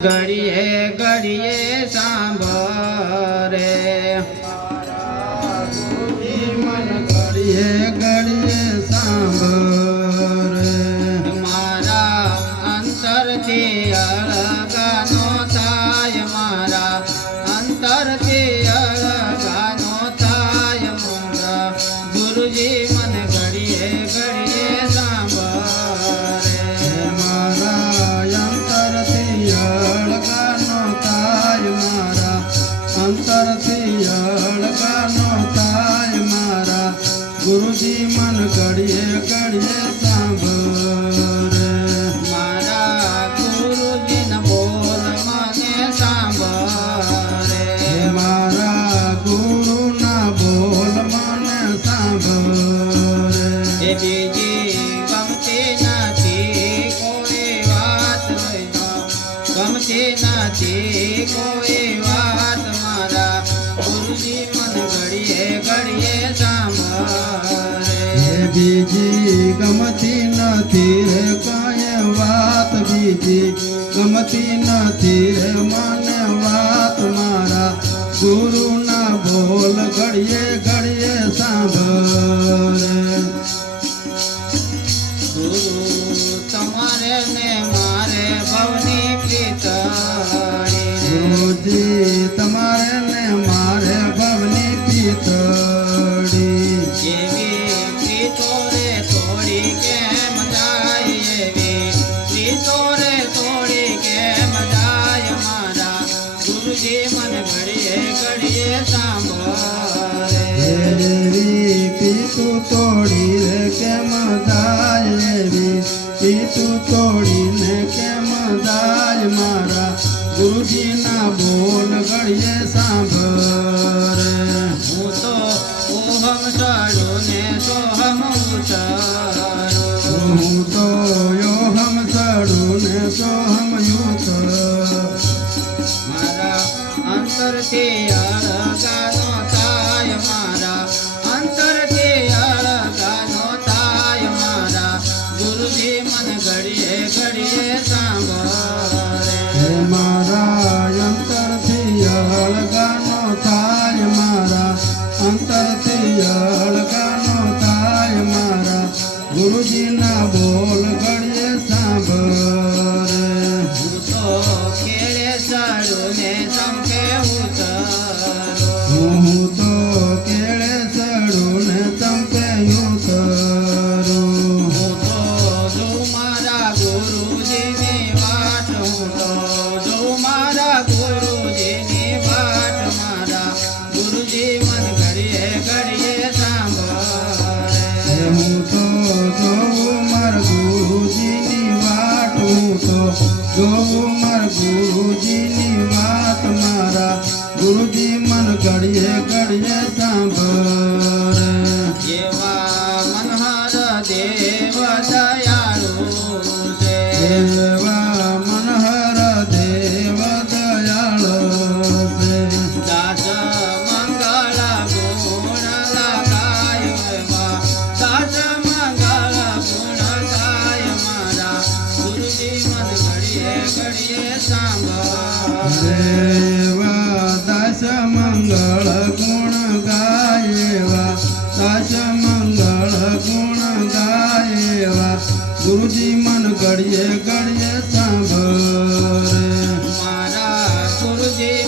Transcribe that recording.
ઘડીએ ઘડીએ સાંભળે. ગુરુજી મન ઘડીએ ઘડીએ સાંભળે. મારા ગુરુજીના બોલ મને સાંભળે. મારા ગુરુના બોલ મને સાંભળે. એ બીજી ગમતી નથી કોઈ વાત ગમતી નથી કોઈ ગમતી નથી રે કાંઈ વાત બીજી ગમતી નથી રે મને વાત મારા ગુરુના બોલ ઘડીએ ઘડીએ સાંભળે ગુરુ તમારે ને મારે ભવની પ્રીતળી ગુરુજી તમારે ને મારે ભવની પિતળી ઘડીએ સાંભળે. હું તો ઓહમ ચડું ને સોહમ ઉતરું. હું તો યોહમ ચડું ને સોહમ યુત મારા અંતરથી અળગાનો થાય મારા. અંતરથી અળગાનો થાય મારા. ગુરુજી મન ઘડીએ ઘડીએ સાંભળે. મારા ગુરુજીના બોલ ઘડીએ સાંભળે. તો કેળે ને ચંપે ઉતરું હું તો કેળે ચડું ને ચંપે ઉતરું હું તો જોઉં મારા ગુરુજીની વાટ હું ગુરુજીની વાટ મારા ગુરુજી મન ઘડીએ ઘડીએ જોઉં માર ગુરુજીની વાત મારા ગુરુજી મન ઘડીએ ઘડીએ સાંભળે. દેવા દશ મંગળ ગુણ ગાયેવા. દશ મંગળ ગુણ ગાયેવા. ગુરુજી મન ઘડીએ ઘડીએ સાંભળે. મારા ગુરુજી